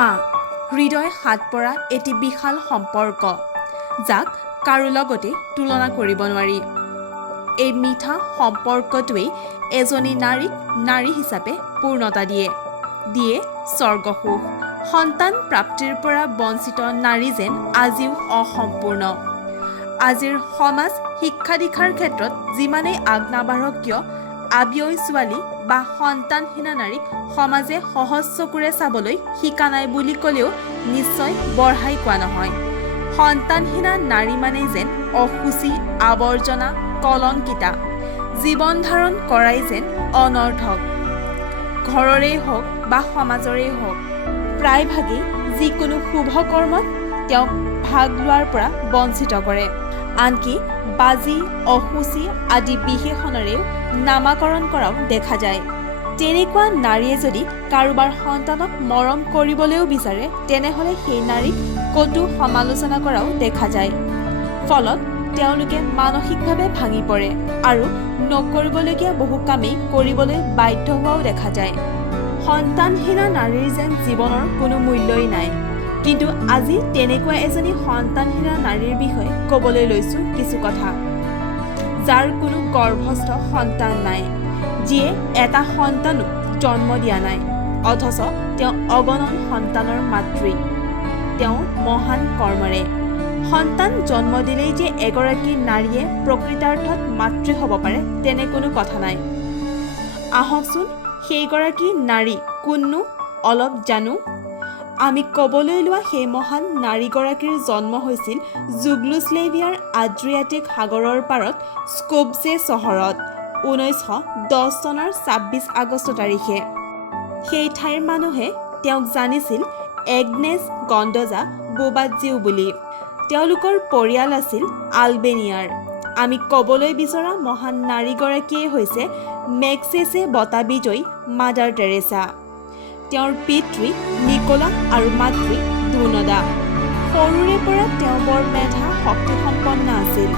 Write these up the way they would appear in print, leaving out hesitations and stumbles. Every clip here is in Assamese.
মা হৃদয় হাত পৰা এটি বিশাল সম্পৰ্ক যাক কাৰো লগতে তুলনা কৰিব নোৱাৰি। এই মিঠা সম্পৰ্কটোৱেই এজনী নাৰীক নাৰী হিচাপে পূৰ্ণতা দিয়ে স্বৰ্গসুখ। সন্তান প্ৰাপ্তিৰ পৰা বঞ্চিত নাৰী যেন আজিও অসম্পূৰ্ণ। আজিৰ সমাজ শিক্ষা দীক্ষাৰ ক্ষেত্ৰত যিমানেই আগ নাবাঢ়ক কিয় আবিয়ৈ ছোৱালী বা সন্তানহীনা নাৰীক সমাজে সহজ চকুৰে চাবলৈ শিকা নাই বুলি ক'লেও নিশ্চয় বঢ়াই কোৱা নহয়। সন্তানহীনা নাৰী মানেই যেন অসুচি, আৱৰ্জনা, কলংকিতা, জীৱন ধাৰণ কৰাই যেন অনৰ্থক। ঘৰৰেই হওক বা সমাজৰেই হওক, প্ৰায়ভাগেই যিকোনো শুভ কৰ্মত তেওঁক ভাগ লোৱাৰ পৰা বঞ্চিত কৰে। আনকি বাজি, অসুচি আদি বিশেষণেৰেও নামাকৰণ কৰাও দেখা যায়। তেনেকুৱা নাৰীয়ে যদি কাৰোবাৰ সন্তানক মৰম কৰিবলৈও বিচাৰে তেনেহ'লে সেই নাৰীক কটু সমালোচনা কৰাও দেখা যায়। ফলত তেওঁলোকে মানসিকভাৱে ভাঙি পৰে আৰু নকৰিবলগীয়া বহু কামেই কৰিবলৈ বাধ্য হোৱাও দেখা যায়। সন্তানহীনা নাৰীৰ যেন জীৱনৰ কোনো মূল্যই নাই। কিন্তু আজি তেনেকুৱা এজনী সন্তানহীনা নাৰীৰ বিষয়ে ক'বলৈ লৈছোঁ কিছু কথা। যাৰ কোনো গৰ্ভস্থ সন্তান নাই, যিয়ে এটা সন্তানো জন্ম দিয়া নাই, অথচ তেওঁ অগণন সন্তানৰ মাতৃ। তেওঁ মহান কৰ্মৰে সন্তান জন্ম দিলেই যে এগৰাকী নাৰীয়ে প্ৰকৃতাৰ্থত মাতৃ হ'ব পাৰে তেনে কোনো কথা নাই। আহকচোন সেইগৰাকী নাৰী কোননো অলপ জানো। আমি ক'বলৈ লোৱা সেই মহান নাৰীগৰাকীৰ জন্ম হৈছিল যুগোস্লাভিয়াৰ আড্ৰিয়াটিক সাগৰৰ পাৰত স্কোপজে চহৰত 1910 চনৰ 26 আগষ্ট তাৰিখে। সেই ঠাইৰ মানুহে তেওঁক জানিছিল এগনেছ গণ্ডজা বোবাজ্জিও বুলি। তেওঁলোকৰ পৰিয়াল আছিল আলবেনিয়াৰ। আমি ক'বলৈ বিচৰা মহান নাৰীগৰাকীয়ে হৈছে মেগছেছে বঁটা বিজয়ী মাদাৰ টেৰেছা। তেওঁৰ পিতৃ নিকোলা আৰু মাতৃ দ্ৰুনদা। সৰুৰে পৰা তেওঁ বৰ মেধা শক্তিসম্পন্ন আছিল।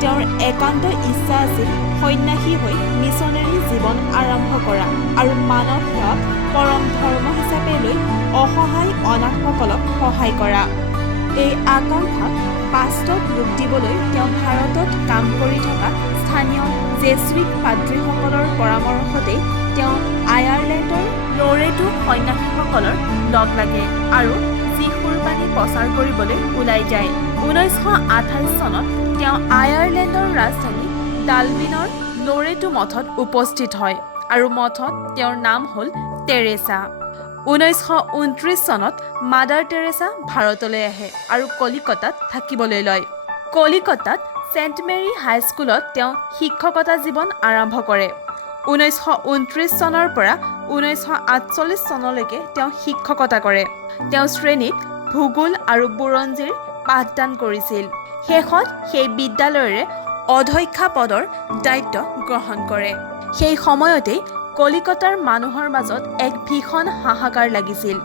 তেওঁৰ একান্ত ইচ্ছা আছিল সন্ন্যাসী হৈ মিছনেৰী জীৱন আৰম্ভ কৰা আৰু মানৱ সেৱাক পৰম ধৰ্ম হিচাপে লৈ অসহায় অনাথসকলক সহায় কৰা। এই আকাংক্ষাক বাস্তৱ ৰূপ দিবলৈ তেওঁ ভাৰতত কাম কৰি থকা স্থানীয় জেচুইট পাদ্ৰীসকলৰ পৰামৰ্শতেই তেওঁ আয়াৰলেণ্ডৰ লৰেটো সন্যাসীসকলৰ লগ লাগে আৰু যীশুৰ বাণী প্ৰচাৰ কৰিবলৈ ওলাই যায়। 1928 চনত তেওঁ আয়াৰলেণ্ডৰ ৰাজধানী ডাবলিনৰ লৰেটো মঠত উপস্থিত হয় আৰু মঠত তেওঁৰ নাম হ'ল টেৰেছা। 1929 চনত মাদাৰ টেৰেছা ভাৰতলৈ আহে আৰু কলিকতাত থাকিবলৈ লয়। কলিকতাত ছেণ্ট মেৰী হাইস্কুলত তেওঁ শিক্ষকতা জীৱন আৰম্ভ কৰে। 1929 চনৰ পৰা 1948 চনলৈকে তেওঁ শিক্ষকতা কৰে। তেওঁ শ্ৰেণীত ভূগোল আৰু বুৰঞ্জীৰ পাঠদান কৰিছিল। শেষত সেই বিদ্যালয়ৰে অধ্যক্ষা পদৰ দায়িত্ব গ্ৰহণ কৰে। সেই সময়তেই কলিকতাৰ মানুহৰ মাজত এক ভীষণ হাহাকাৰ লাগিছিল।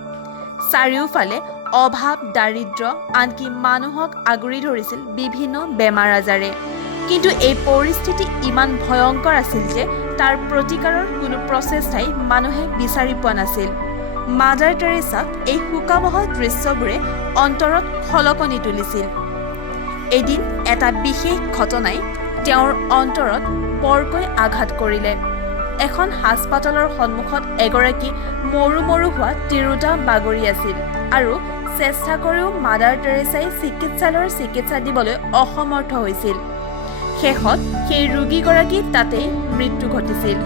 চাৰিওফালে অভাৱ, দাৰিদ্ৰ্য, আনকি মানুহক আগুৰি ধৰিছিল বিভিন্ন বেমাৰ আজাৰে। কিন্তু এই পৰিস্থিতি ইমান ভয়ংকৰ আছিল যে তাৰ প্ৰতিকাৰৰ কোনো প্ৰচেষ্টাই মানুহে বিচাৰি পোৱা নাছিল। মাদাৰ টেৰেছাক এই শোকাবহ দৃশ্যবোৰে অন্তৰত খলকনি তুলিছিল। এদিন এটা বিশেষ ঘটনাই তেওঁৰ অন্তৰত বৰকৈ আঘাত কৰিলে। এখন হাস্পাতালৰ সন্মুখত এগৰাকী মৰো মৰো হোৱা তিৰোতা বাগৰি আছিল আৰু চেষ্টা কৰিও মাদাৰ টেৰেছাই চিকিৎসালয়ৰ চিকিৎসা দিবলৈ অসমৰ্থ হৈছিল। শেষত সেই ৰোগীগৰাকী তাতেই মৃত্যু ঘটিছিল।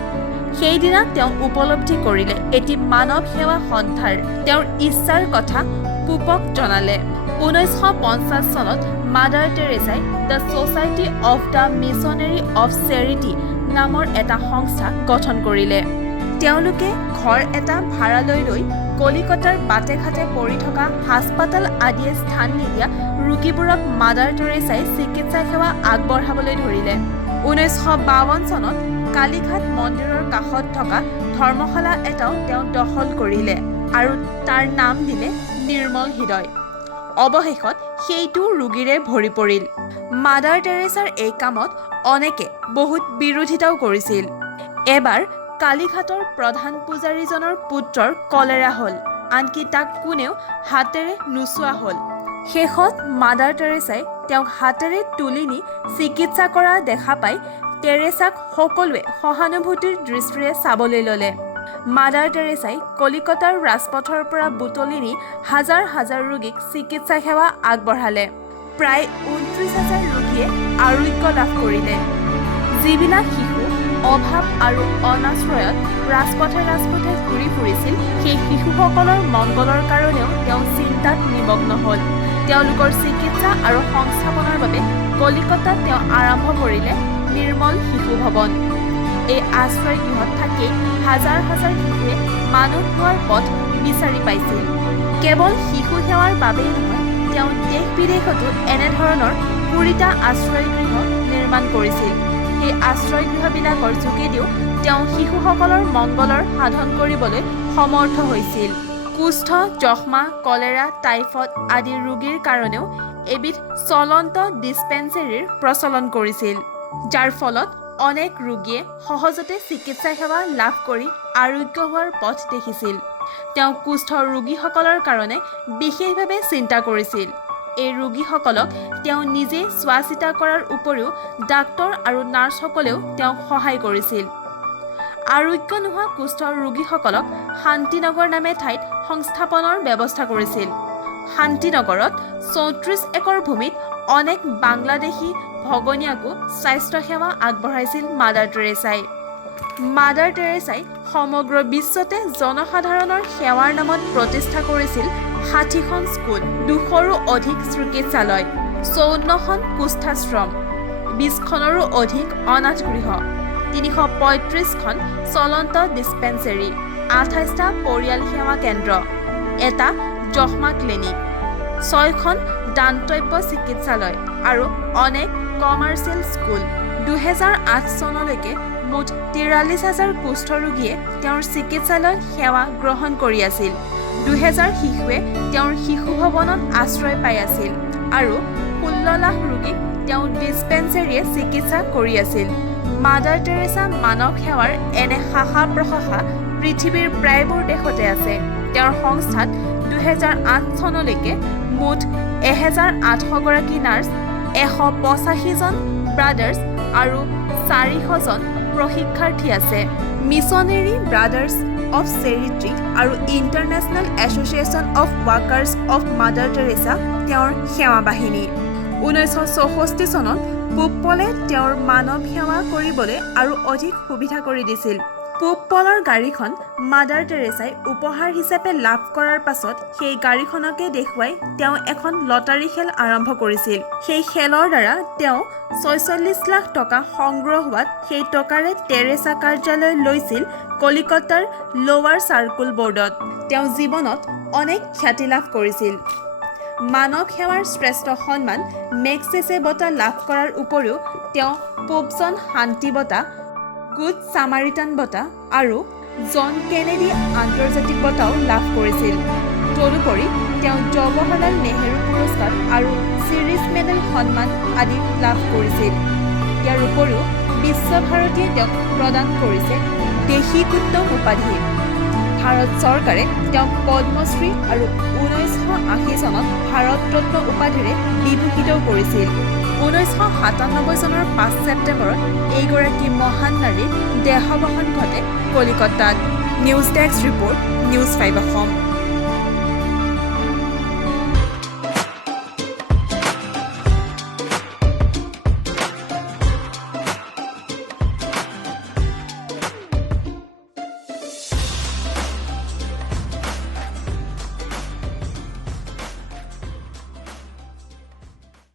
সেইদিনা তেওঁ উপলব্ধি কৰিলে এটি মানৱ সেৱা সন্থাৰ তেওঁৰ ইচ্ছাৰ কথা পোপক জনালে। 1950 চনত মাদাৰ টেৰেছাই the society of the missionary of charity নামৰ এটা সংস্থা গঠন কৰিলে। তেওঁলোকে ঘৰ এটা ভাড়ালৈ লৈ কলিকতাৰ বাটে ঘাটে পৰি থকা হাস্পাতাল আদিয়ে স্থান নিদিয়া ৰোগীবোৰক মাদাৰ টেৰেছাই চিকিৎসা সেৱা আগবঢ়াবলৈ ধৰিলে। 1952 চনত কালীঘাট মন্দিৰৰ কাষত থকা ধৰ্মশালা এটাও তেওঁ দখল কৰিলে আৰু তাৰ নাম দিলে নিৰ্মল হৃদয়। অৱশেষত সেইটো ৰোগীৰে ভৰি পৰিল। মাদাৰ টেৰেছাৰ এই কামত অনেকে বহুত বিৰোধিতাও কৰিছিল। এবাৰ কালীঘাটৰ প্ৰধান পূজাৰীজনৰ পুত্ৰৰ কলেৰা হ'ল আনকি তাক কোনেও হাতেৰে নোচোৱা হ'ল। শেষত মাদাৰ টেৰেছাই তেওঁক হাতেৰে তুলি নি চিকিৎসা কৰা দেখা পাই টেৰেছাক সকলোৱে সহানুভূতিৰ দৃষ্টিৰে চাবলৈ ল'লে। মাদাৰ টেৰেছাই কলিকতাৰ ৰাজপথৰ পৰা বুটলি নি হাজাৰ হাজাৰ ৰোগীক চিকিৎসা সেৱা আগবঢ়ালে। প্ৰায় 29,000 ৰোগীয়ে আৰোগ্য লাভ কৰিলে। যিবিলাক শিশু অভাৱ আৰু অনাশ্ৰয়ত ৰাজপথে ৰাজপথে ঘূৰি ফুৰিছিল, সেই শিশুসকলৰ মংগলৰ কাৰণেও তেওঁ চিন্তাত নিমগ্ন হ'ল। তেওঁলোকৰ চিকিৎসা আৰু সংস্থাপনৰ বাবে কলিকতাত তেওঁ আৰম্ভ কৰিলে নিৰ্মল শিশু ভৱন। এই আশ্ৰয় গৃহত থাকি হাজাৰ হাজাৰ শিশুৱে মানুহ হোৱাৰ পথ বিচাৰি পাইছিল। কেৱল শিশু সেৱাৰ বাবেই নহয়, তেওঁ দেশ বিদেশতো এনেধৰণৰ 20টা আশ্ৰয় গৃহ নিৰ্মাণ কৰিছিল। সেই আশ্ৰয় গৃহবিলাকৰ যোগেদিও তেওঁ শিশুসকলৰ মংগলৰ সাধন কৰিবলৈ সমৰ্থ হৈছিল। কুষ্ঠ, যক্ষ্মা, কলেৰা, টাইফয়েড আদি ৰোগীৰ কাৰণেও এবিধ চলন্ত ডিছপেঞ্চেৰীৰ প্ৰচলন কৰিছিল, যাৰ ফলত অনেক ৰোগীয়ে সহজতে চিকিৎসা সেৱা লাভ কৰি আৰোগ্য হোৱাৰ পথ দেখিছিল। তেওঁ কুষ্ঠ ৰোগীসকলৰ কাৰণে বিশেষভাৱে চিন্তা কৰিছিল। এই ৰোগীসকলক তেওঁ নিজে চোৱা চিতা কৰাৰ উপৰিও ডাক্তৰ আৰু নাৰ্ছসকলেও তেওঁক সহায় কৰিছিল। আৰোগ্য নোহোৱা কুষ্ঠ ৰোগীসকলক শান্তিনগৰ নামে ঠাইত সংস্থাপনৰ ব্যৱস্থা কৰিছিল। শান্তিনগৰত 34 একৰ ভূমিত অনেক বাংলাদেশী ভগনীয়াকো স্বাস্থ্যসেৱা আগবঢ়াইছিল মাদাৰ টেৰেছাই। মাদাৰ টেৰেছাই সমগ্ৰ বিশ্বতে জনসাধাৰণৰ সেৱাৰ নামত প্ৰতিষ্ঠা কৰিছিল 60খন স্কুল, 200ৰো অধিক চিকিৎসালয়, 54খন কুষ্ঠাশ্ৰম, 20খনৰো অধিক অনাথ গৃহ, 335খন চলন্ত ডিছপেঞ্চেৰী, 28টা পৰিয়াল সেৱা কেন্দ্ৰ, এটা যক্ষ্মা ক্লিনিক, 6খন দান্তব্য চিকিৎসালয় আৰু অনেক কমাৰ্চিয়েল স্কুল। 2008 চনলৈকে মুঠ 43,000 কুষ্ঠ ৰোগীয়ে তেওঁৰ চিকিৎসালয়ত সেৱা গ্ৰহণ কৰি আছিল। 2000 শিশুৱে তেওঁৰ শিশু ভৱনত আশ্ৰয় পাই আছিল আৰু 16 লাখ ৰোগীক তেওঁ ডিছপেঞ্চেৰীয়ে চিকিৎসা কৰি আছিল। মাদাৰ টেৰেছা মানৱ সেৱাৰ এনে শাখা প্ৰশাখা পৃথিৱীৰ প্ৰায়বোৰ দেশতে আছে। তেওঁৰ সংস্থাত 2008 চনলৈকে মুঠ 1800 গৰাকী নাৰ্ছ, 185জন ব্ৰাদাৰ্ছ আৰু 400জন প্ৰশিক্ষাৰ্থী আছে। মিছনেৰী ব্ৰাদাৰ্ছ অফ চেৰিটি আৰু international association of workers' of mother Teresa তেওঁৰ সেৱা বাহিনী। 1964 চনত পূব পলে তেওঁৰ মানৱ সেৱা কৰিবলৈ আৰু অধিক সুবিধা কৰি দিছিল। পূব পলৰ গাড়ীখন মাদাৰ টেৰেছাই উপহাৰ হিচাপে লাভ কৰাৰ পাছত সেই গাড়ীখনকে দেখুৱাই তেওঁ এখন লটাৰী খেল আৰম্ভ কৰিছিল। সেই খেলৰ দ্বাৰা তেওঁ 46 লাখ টকা সংগ্ৰহ হোৱাত সেই টকাৰে টেৰেছা কাৰ্যালয় লৈছিল কলিকতাৰ লোৱাৰ চাৰ্কুল বোৰ্ডত। তেওঁ জীৱনত অনেক খ্যাতি লাভ কৰিছিল। মানৱ সেৱাৰ শ্ৰেষ্ঠ সন্মান মেগছেছে বঁটা লাভ কৰাৰ উপৰিও তেওঁ পোপজন শান্তি বঁটা, গুড ছামাৰিটান বঁটা আৰু জন কেনেডি আন্তৰ্জাতিক বঁটাও লাভ কৰিছিল। তদুপৰি তেওঁ জৱাহৰলাল নেহৰু পুৰস্কাৰ আৰু চিৰিজ মেডেল সন্মান আদি লাভ কৰিছিল। ইয়াৰ উপৰিও বিশ্বভাৰতীয়ে তেওঁক প্ৰদান কৰিছে দেশীকুত্ত উপাধি। ভাৰত চৰকাৰে তেওঁক পদ্মশ্ৰী আৰু 1980 চনত ভাৰত ৰত্ন উপাধিৰে বিভূষিতও কৰিছিল। 1997 চনৰ 5 ছেপ্টেম্বৰত এইগৰাকী মহান নাৰীৰ দেহাৱসান ঘটে কলিকতাত। News desk report, news 5 Assam.